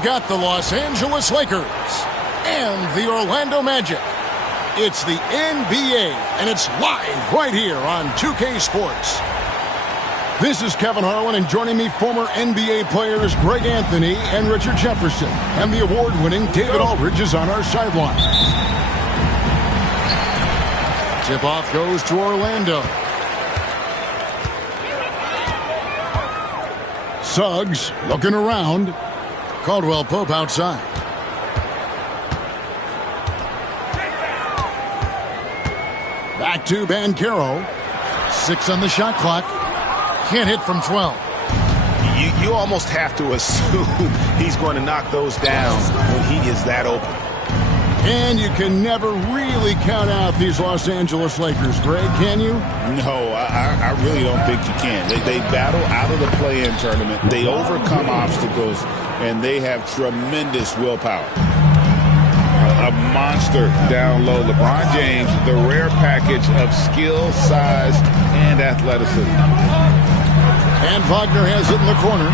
We've got the Los Angeles Lakers and the Orlando Magic. It's the NBA, and it's live right here on 2K Sports. This is Kevin Harlan, and joining me, former NBA players Greg Anthony and Richard Jefferson. And the award-winning David Aldridge is on our sideline. Tip-off goes to Orlando. Suggs looking around. Caldwell Pope outside. Back to Banchero. 6 on the shot clock. Can't hit from 12. You almost have to assume he's going to knock those down when he is that open. And you can never really count out these Los Angeles Lakers, Greg, can you? No, I really don't think you can. They battle out of the play-in tournament. They overcome obstacles, and they have tremendous willpower. A monster down low. LeBron James, the rare package of skill, size, and athleticism. And Wagner has it in the corner.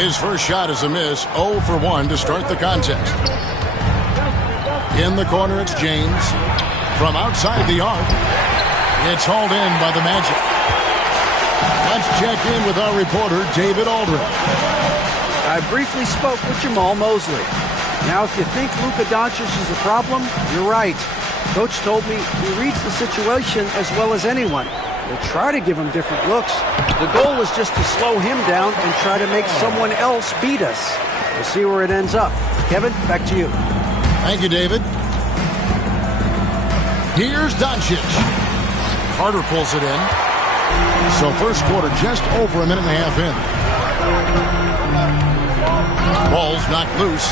His first shot is a miss. 0 for 1 to start the contest. In the corner, it's James. From outside the arc, it's hauled in by the Magic. Let's check in with our reporter, David Aldridge. I briefly spoke with Jamal Mosley. Now, if you think Luka Doncic is a problem, you're right. Coach told me he reads the situation as well as anyone. We'll try to give him different looks. The goal is just to slow him down and try to make someone else beat us. We'll see where it ends up. Kevin, back to you. Thank you, David. Here's Doncic. Carter pulls it in. So first quarter just over a minute and a half in. Ball's knocked loose.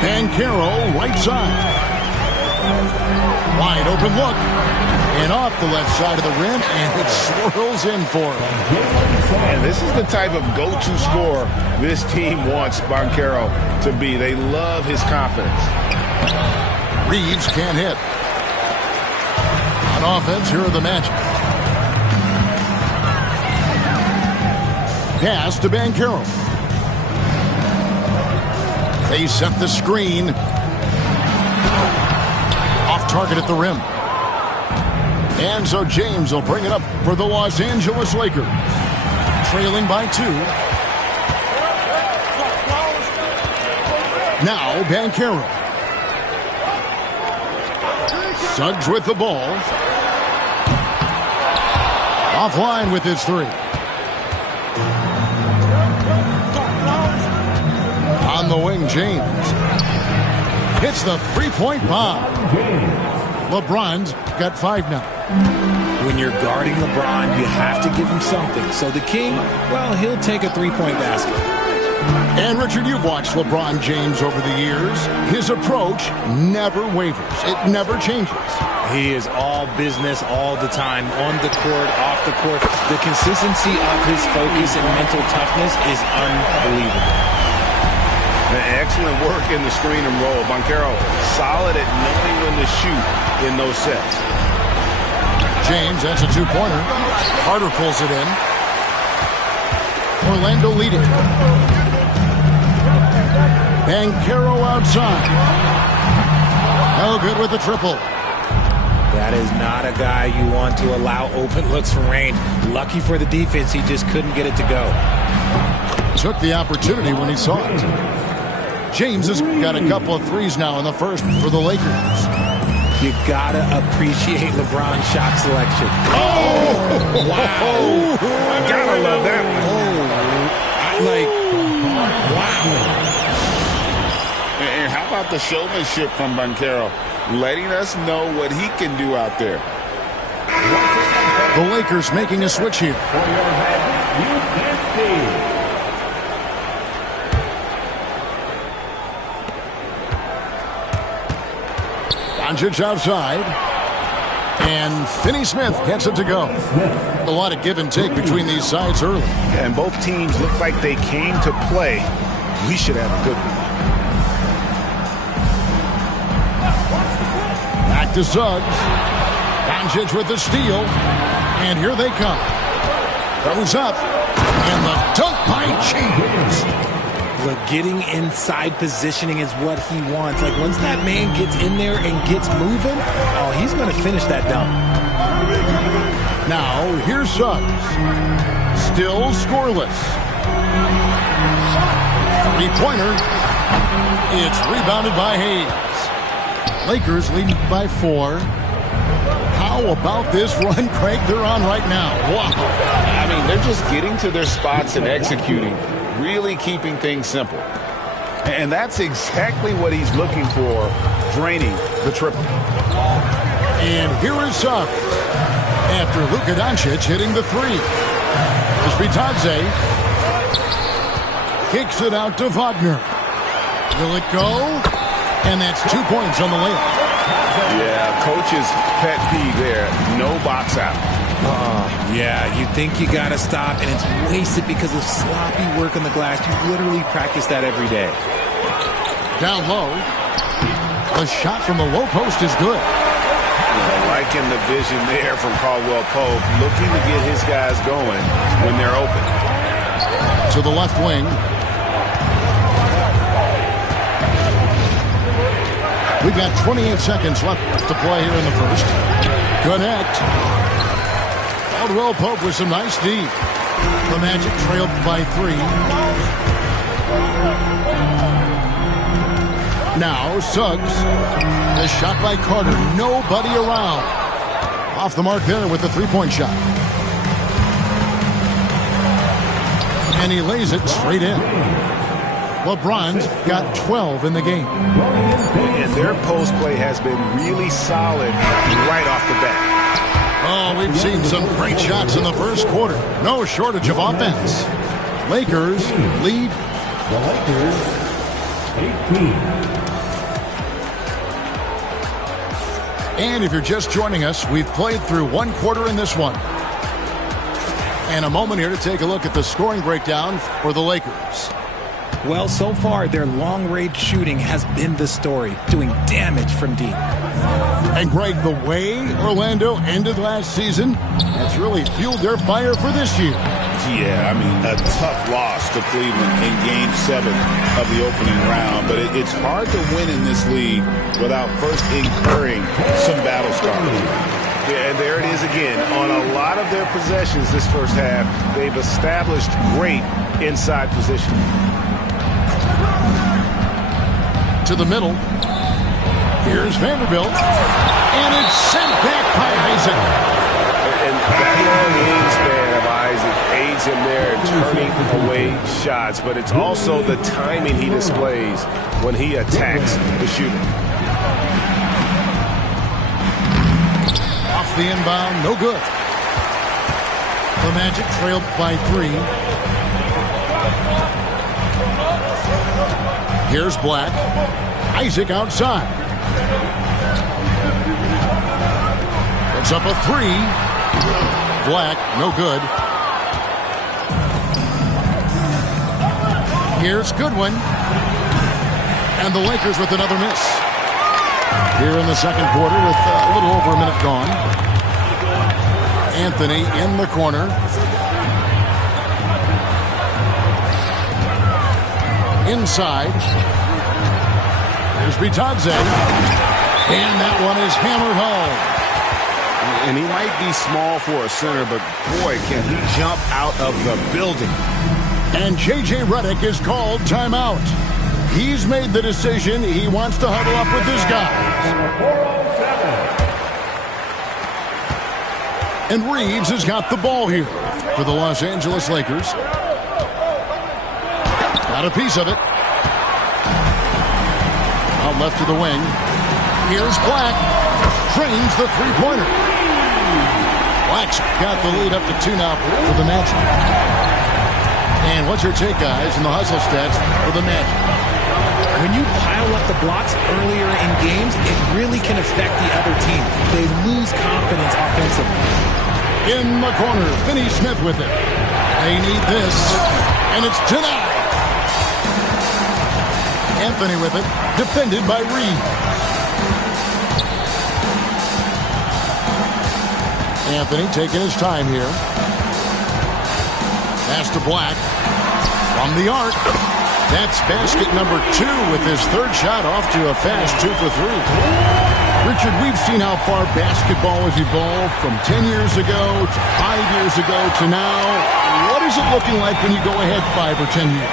Banchero right side. Wide open look. And off the left side of the rim, and it swirls in for him. And this is the type of go-to scorer this team wants Banchero to be. They love his confidence. Reeves can't hit. On offense, here are the Magic. Pass to Banchero. They set the screen. Off target at the rim. And so James will bring it up for the Los Angeles Lakers. Trailing by 2. Now Banchero. Suggs with the ball. Offline with his 3. On the wing, James. Hits the three-point bomb. LeBron's got 5 now. When you're guarding LeBron, you have to give him something. So the King, well, he'll take a three-point basket. And Richard, you've watched LeBron James over the years. His approach never wavers. It never changes. He is all business all the time, on the court, off the court. The consistency of his focus and mental toughness is unbelievable. Excellent work in the screen and roll. Banchero solid at knowing when to shoot in those sets. James, that's a 2-pointer. Carter pulls it in. Orlando leading. Banchero outside. No good with the triple. That is not a guy you want to allow open looks from range. Lucky for the defense, he just couldn't get it to go. Took the opportunity when he saw it. James has got a couple of threes now in the first for the Lakers. You gotta appreciate LeBron's shot selection. Oh! Wow! I gotta love that Wow. And how about the showmanship from Banchero, letting us know what he can do out there. The Lakers making a switch here. Doncic outside. And Finney Smith gets it to go. A lot of give and take between these sides early. And both teams look like they came to play. We should have a good one. Back to Suggs. Doncic with the steal. And here they come. Goes up. And the Dunk by James. Look, getting inside positioning is what he wants. Like, once that man gets in there and gets moving, oh, he's going to finish that dunk. Now, here's Suggs. Still scoreless. Three-pointer. It's rebounded by Hayes. Lakers leading by 4. How about this run, Craig, they're on right now? Wow. I mean, they're just getting to their spots and executing, really keeping things simple. And that's exactly what he's looking for, draining the triple. And here is Suggs after Luka Doncic hitting the 3. As Bitadze kicks it out to Wagner. Will it go? And that's 2 points on the layup. Yeah, coach's pet peeve there. No box out. Yeah, you think you got to stop, and it's wasted because of sloppy work on the glass. You literally practice that every day. Down low. The shot from the low post is good. Liking the vision there from Caldwell Pope, looking to get his guys going when they're open. To the left wing. We've got 28 seconds left to play here in the first. Connect. Caldwell Pope with some nice D. The Magic trailed by 3. Now Suggs. The shot by Carter. Nobody around. Off the mark there with the three-point shot. And he lays it straight in. LeBron's got 12 in the game. And their post play has been really solid right off the bat. Oh, we've seen some great shots in the first quarter. No shortage of offense. Lakers lead. The Lakers, 18. And if you're just joining us, we've played through one quarter in this one. And a moment here to take a look at the scoring breakdown for the Lakers. Well, so far, their long-range shooting has been the story, doing damage from deep. And Greg, the way Orlando ended last season, that's really fueled their fire for this year. Yeah, I mean, a tough loss to Cleveland in Game 7 of the opening round. But it's hard to win in this league without first incurring some battle scars. Yeah, and there it is again. On a lot of their possessions this first half, they've established great inside position. To the middle. Here's Vanderbilt. And it's sent back by Isaac. And that long wingspan of Isaac aids him there in turning away shots. But it's also the timing he displays when he attacks the shooter. Off the inbound, no good. The Magic trailed by 3. Here's Black. Isaac outside. Puts up a 3. Black, no good. Here's Goodwin. And the Lakers with another miss. Here in the second quarter with a little over a minute gone. Anthony in the corner. Inside. Here's Bitadze. And that one is hammered home. And he might be small for a center, but boy, can he jump out of the building. And J.J. Redick is called timeout. He's made the decision. He wants to huddle up with his guys. And Reeves has got the ball here for the Los Angeles Lakers. Got a piece of it. Out left to the wing. Here's Black. Trains the three-pointer. Black's got the lead up to 2 now for the Magic. And what's your take, guys, in the hustle stats for the Magic? When you pile up the blocks earlier in games, it really can affect the other team. They lose confidence offensively. In the corner, Finney Smith with it. They need this, and it's denied. Anthony with it, defended by Reed. Anthony taking his time here. Pass to Black. From the arc. That's basket number 2 with his third shot off to a fast 2 for 3. Richard, we've seen how far basketball has evolved from 10 years ago to 5 years ago to now. What is it looking like when you go ahead 5 or 10 years?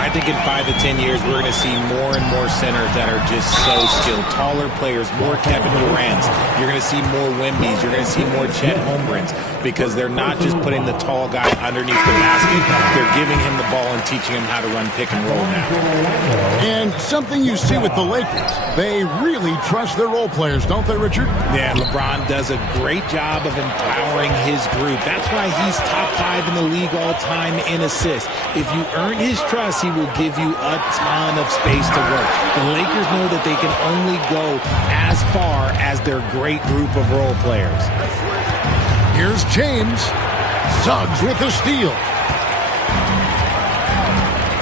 I think in 5 to 10 years, we're going to see more and more centers that are just so skilled. Taller players, more Kevin Durant's. You're going to see more Wembys. You're going to see more Chet Holmgrens because they're not just putting the tall guy underneath the basket. They're giving him the ball and teaching him how to run pick and roll now. And something you see with the Lakers, they really trust their role players, don't they, Richard? Yeah, LeBron does a great job of empowering his group. That's why he's top 5 in the league all time in assists. If you earn his trust, he will give you a ton of space to work. The Lakers know that they can only go as far as their great group of role players. Here's James. Suggs with the steal.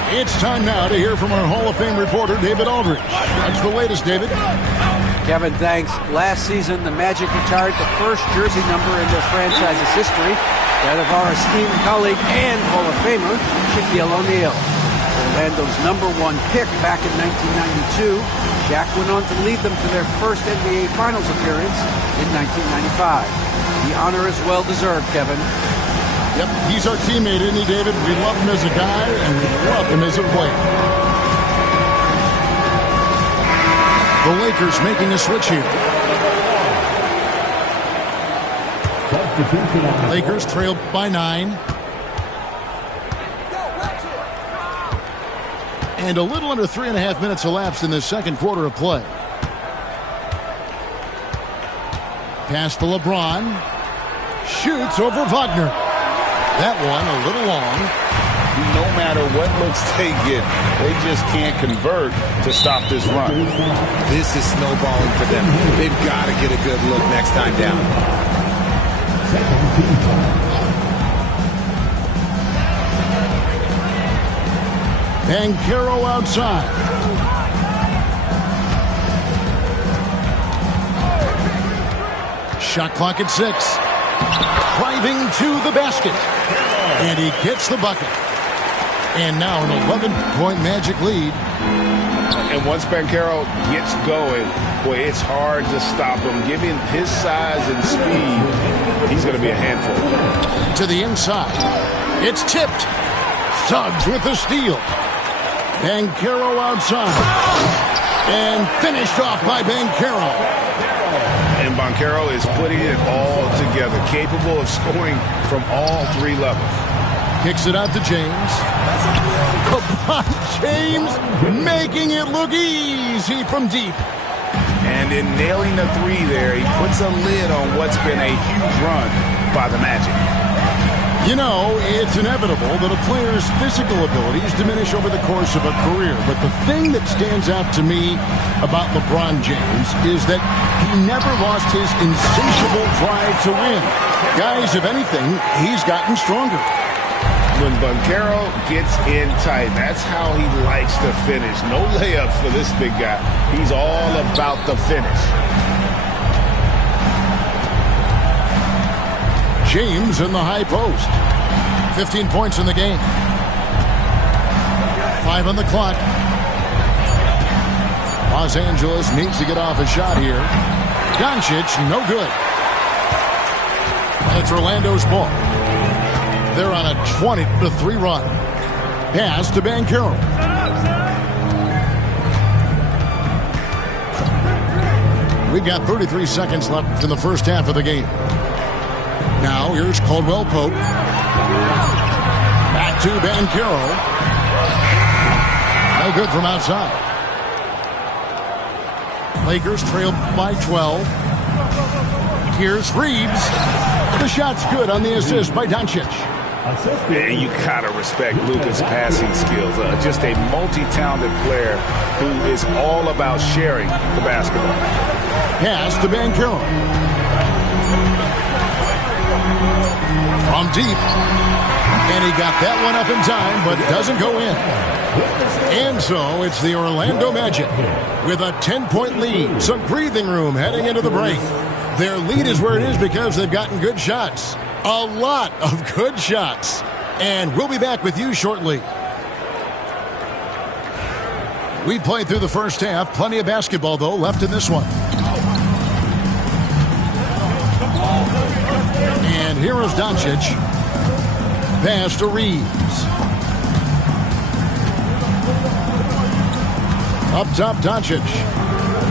It's time now to hear from our Hall of Fame reporter, David Aldridge. What's the latest, David? Kevin, thanks. Last season, the Magic retired the first jersey number in their franchise's history, that of our esteemed colleague and Hall of Famer, Shaquille O'Neal. Orlando's #1 pick back in 1992, Shaq went on to lead them to their first NBA Finals appearance in 1995. The honor is well-deserved, Kevin. Yep, he's our teammate, isn't he, David? We love him as a guy, and we love him as a player. The Lakers making a switch here. Lakers trail by 9. And a little under 3.5 minutes elapsed in the second quarter of play. Pass to LeBron. Shoots over Wagner. That one a little long. No matter what looks they get, they just can't convert to stop this run. This is snowballing for them. They've got to get a good look next time down. Banchero outside. Shot clock at 6. Driving to the basket. And he gets the bucket. And now an 11-point Magic lead. And once Banchero gets going, boy, it's hard to stop him. Given his size and speed, he's going to be a handful. To the inside. It's tipped. Suggs with the steal. Banchero outside. And finished off by Banchero. And Banchero is putting it all together, capable of scoring from all 3 levels. Kicks it out to James. LeBron James making it look easy from deep. And in nailing the 3 there, he puts a lid on what's been a huge run by the Magic. You know, it's inevitable that a player's physical abilities diminish over the course of a career. But the thing that stands out to me about LeBron James is that he never lost his insatiable drive to win. Guys, if anything, he's gotten stronger. When Banchero gets in tight, that's how he likes to finish. No layups for this big guy. He's all about the finish. James in the high post. 15 points in the game. 5 on the clock. Los Angeles needs to get off a shot here. Doncic, no good. It's Orlando's ball. They're on a 20-3 run. Pass to Banchero. We've got 33 seconds left in the first half of the game. Now here's Caldwell Pope. Back to Banchero. No good from outside. Lakers trail by 12. Here's Reeves. The shot's good on the assist by Doncic. And you gotta respect Luka's passing skills. Just a multi-talented player who is all about sharing the basketball. Pass to Banchero. From deep. And he got that one up in time, but doesn't go in. And so it's the Orlando Magic with a 10-point lead. Some breathing room heading into the break. Their lead is where it is because they've gotten good shots. A lot of good shots. And we'll be back with you shortly. We played through the first half. Plenty of basketball, though, left in this one. And here is Doncic. Pass to Reeves. Up top, Doncic.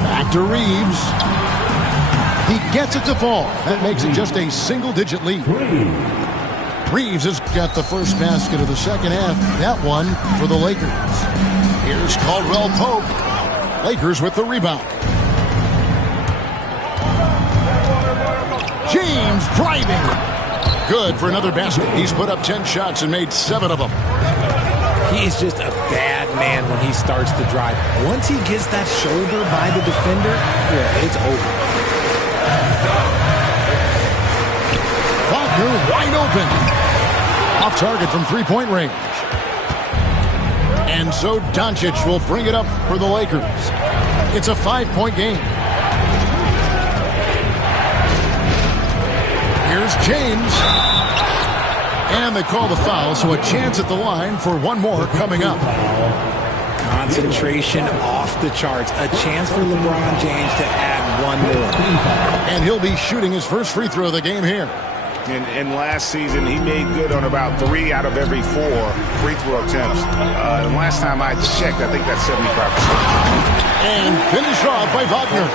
Back to Reeves. He gets it to fall. That makes it just a single-digit lead. Reeves has got the first basket of the second half. That one for the Lakers. Here's Caldwell Pope. Lakers with the rebound. James driving. Good for another basket. He's put up 10 shots and made 7 of them. He is just a bad man when he starts to drive. Once he gets that shoulder by the defender, yeah, it's over. Wagner wide open. Off target from three-point range. And so Doncic will bring it up for the Lakers. It's a 5-point game. Here's James. And they call the foul, so a chance at the line for one more coming up. Concentration off the charts. A chance for LeBron James to add one more. And he'll be shooting his first free throw of the game here. And last season, he made good on about 3 out of every 4 free throw attempts. And last time I checked, I think that's 75%. And finished off by Wagner.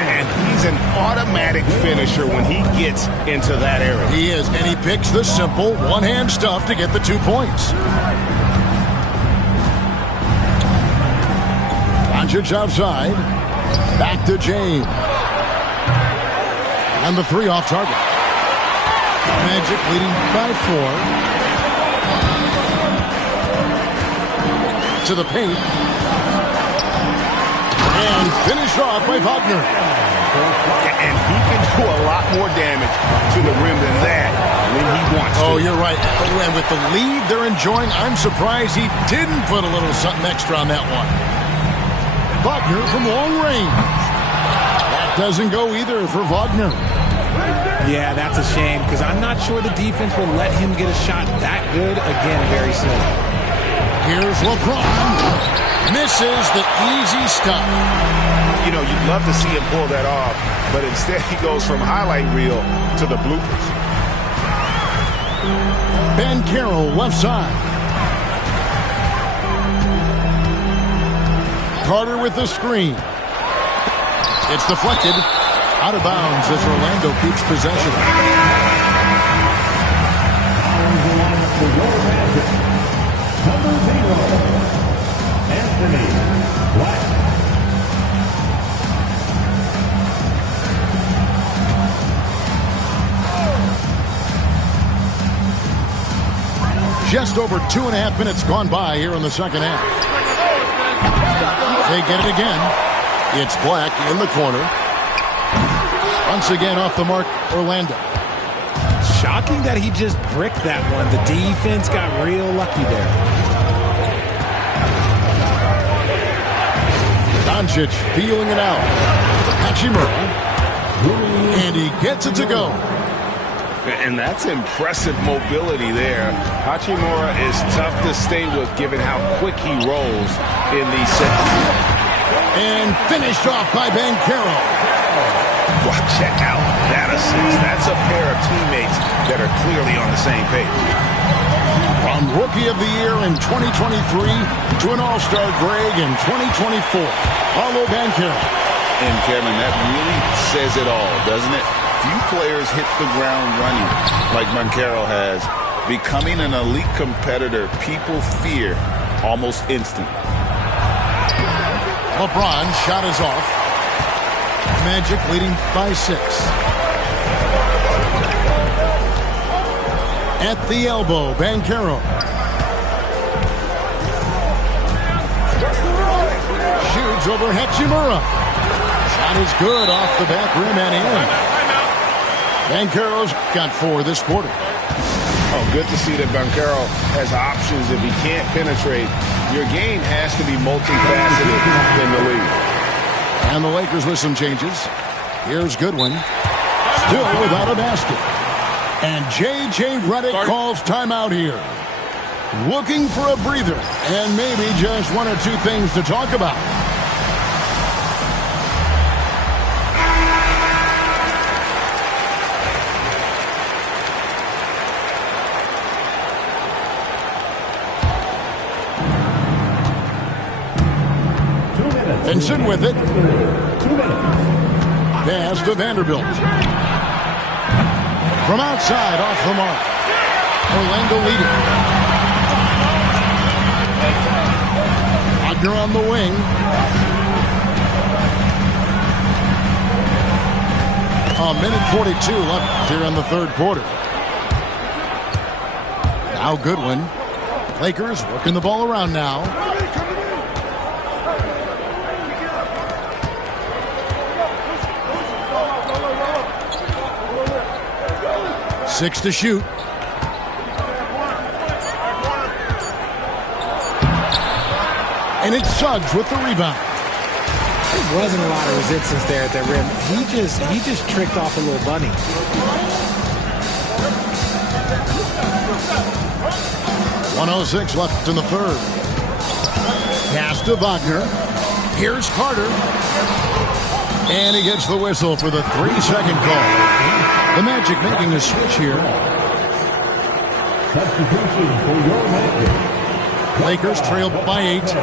And he's an automatic finisher when he gets into that area. He is, and he picks the simple one-hand stuff to get the 2 points. Doncic outside. Back to James. And the 3 off target. Magic leading by 4. To the paint. And finished off by Wagner. And he can do a lot more damage to the rim than that when he wants to. Oh, you're right. And with the lead they're enjoying, I'm surprised he didn't put a little something extra on that one. Wagner from long range. That doesn't go either for Wagner. Yeah, that's a shame because I'm not sure the defense will let him get a shot that good again very soon. Here's LeBron. Misses the easy stuff. You know, you'd love to see him pull that off, but instead he goes from highlight reel to the bloopers. Ben Carroll left side. Carter with the screen. It's deflected. Out of bounds as Orlando keeps possession. Number 0, Anthony Black. Just over 2.5 minutes gone by here in the second half. They get it again. It's Black in the corner. Once again off the mark, Orlando. Shocking that he just bricked that one. The defense got real lucky there. Doncic feeling it out. Hachimura. And he gets it to go. And that's impressive mobility there. Hachimura is tough to stay with given how quick he rolls in these sets. And finished off by Banchero. Wow, check out that assist. That's a pair of teammates that are clearly on the same page. From Rookie of the Year in 2023 to an All-Star Greg in 2024, Paolo Banchero. And Kevin, that really says it all, doesn't it? Few players hit the ground running like Banchero has. Becoming an elite competitor, people fear almost instantly. LeBron shot is off. Magic leading by 6. At the elbow, Banchero. Shoots over Hachimura. Shot is good off the back rim and in. Banchero's got 4 this quarter. Oh, good to see that Banchero has options if he can't penetrate. Your game has to be multifaceted in the league. And the Lakers with some changes. Here's Goodwin. Still without a basket. And J.J. Redick calls timeout here. Looking for a breather and maybe just one or two things to talk about. Vincent with it. 2 minutes. Pass to Vanderbilt. From outside, off the mark. Orlando leading. Wagner on the wing. A minute 42 left here in the third quarter. Now Goodwin. Lakers working the ball around now. Six to shoot. And it's Suggs with the rebound. There wasn't a lot of resistance there at the rim. He just tricked off a little bunny. .106 left in the third. Pass to Wagner. Here's Carter. And he gets the whistle for the 3-second call. The Magic making a switch here. Substitution for your Magic. Lakers trail by 8.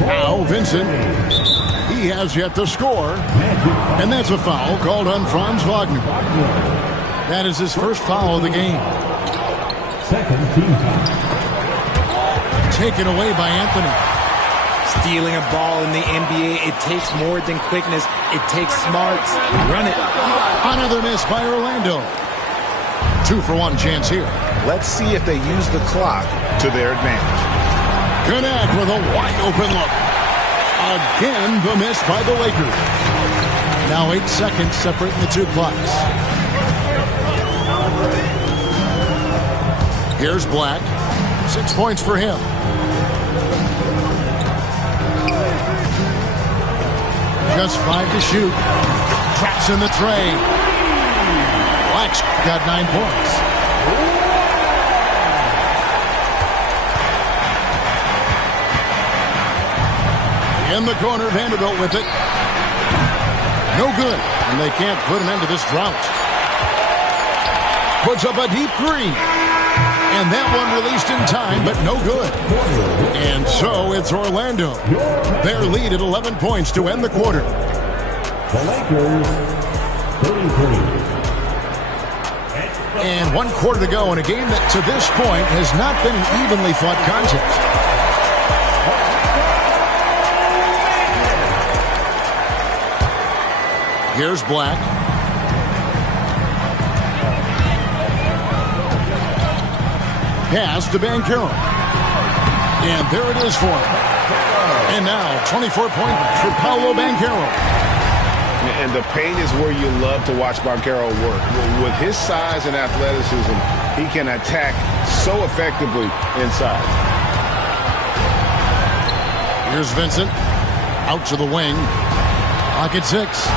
Now Vincent. He has yet to score. And that's a foul called on Franz Wagner. That is his first foul of the game. Second team foul. Taken away by Anthony. Stealing a ball in the NBA, it takes more than quickness. It takes smarts. Run it. Another miss by Orlando. 2-for-1 chance here. Let's see if they use the clock to their advantage. Connect with a wide open look. Again, the miss by the Lakers. Now 8 seconds separating the two clocks. Here's Black. 6 points for him. Just 5 to shoot. Traps in the tray. Black's got 9 points. In the corner, Vanderbilt with it. No good. And they can't put an end to this drought. Puts up a deep three. And that one released in time, but no good. And so it's Orlando. Their lead at 11 points to end the quarter. The Lakers, 33. And 1 quarter to go in a game that to this point has not been an evenly fought contest. Here's Black. Pass to Banchero. And there it is for him. And now 24 points for Paolo Banchero. And the paint is where you love to watch Banchero work. With his size and athleticism, he can attack so effectively inside. Here's Vincent. Out to the wing. Pocket 6.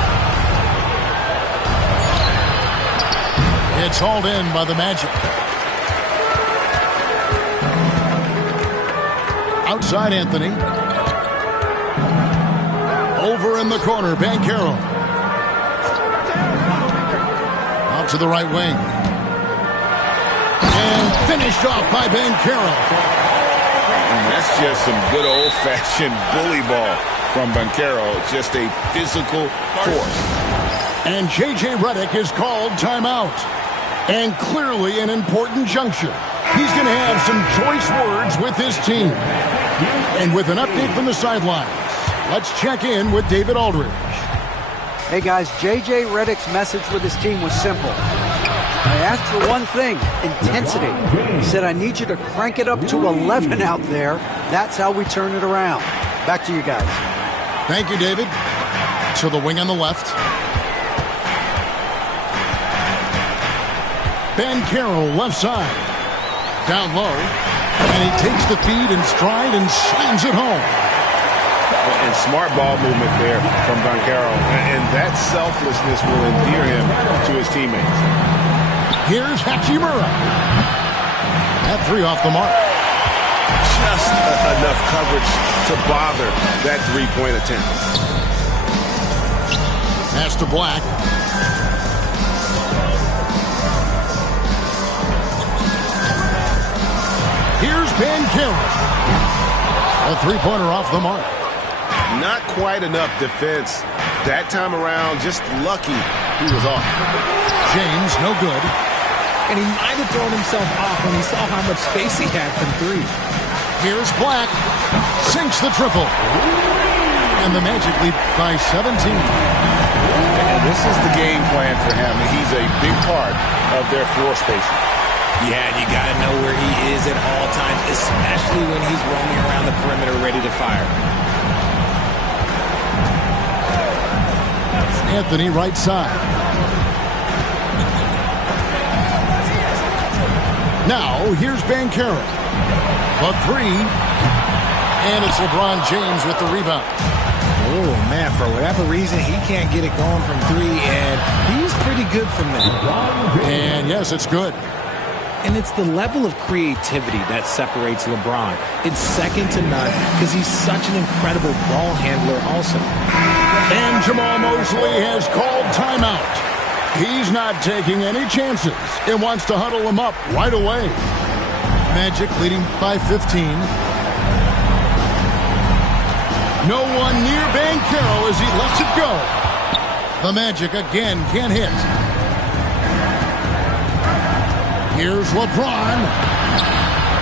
It's hauled in by the Magic. Outside Anthony. Over in the corner, Banchero. Out to the right wing. And finished off by Banchero. And that's just some good old-fashioned bully ball from Banchero. Just a physical force. And J.J. Redick is called timeout. And clearly an important juncture. He's going to have some choice words with his team. And with an update from the sidelines, let's check in with David Aldridge. Hey guys, J.J. Redick's message with his team was simple. I asked for one thing, intensity. He said, I need you to crank it up to 11 out there. That's how we turn it around. Back to you guys. Thank you, David. To the wing on the left. Banchero left side. Down low. And he takes the feed in stride and slams it home. And smart ball movement there from Banchero. And that selflessness will endear him to his teammates. Here's Hachimura. That three off the mark. Just enough coverage to bother that three-point attempt. Pass to Black. Here's Banchero. A three-pointer off the mark. Not quite enough defense that time around. Just lucky he was off. James, no good. And he might have thrown himself off when he saw how much space he had from three. Here's Black. Sinks the triple. And the Magic lead by 17. And this is the game plan for him. He's a big part of their floor spacing. Yeah, you got to know where he is at all times, especially when he's roaming around the perimeter ready to fire. Anthony right side. Now, here's Banchero. The three. And it's LeBron James with the rebound. Oh, man, for whatever reason, he can't get it going from three, and he's pretty good from there. And yes, it's good. And it's the level of creativity that separates LeBron. It's second to none because he's such an incredible ball handler also. And Jamal Mosley has called timeout. He's not taking any chances. It wants to huddle him up right away. Magic leading by 15. No one near Banchero as he lets it go. The Magic again can't hit. Here's LeBron.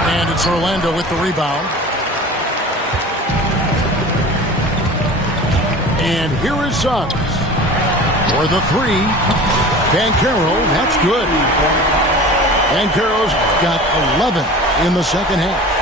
And it's Orlando with the rebound. And here is Suggs. For the three. Banchero, that's good. Banchero's got 11 in the second half.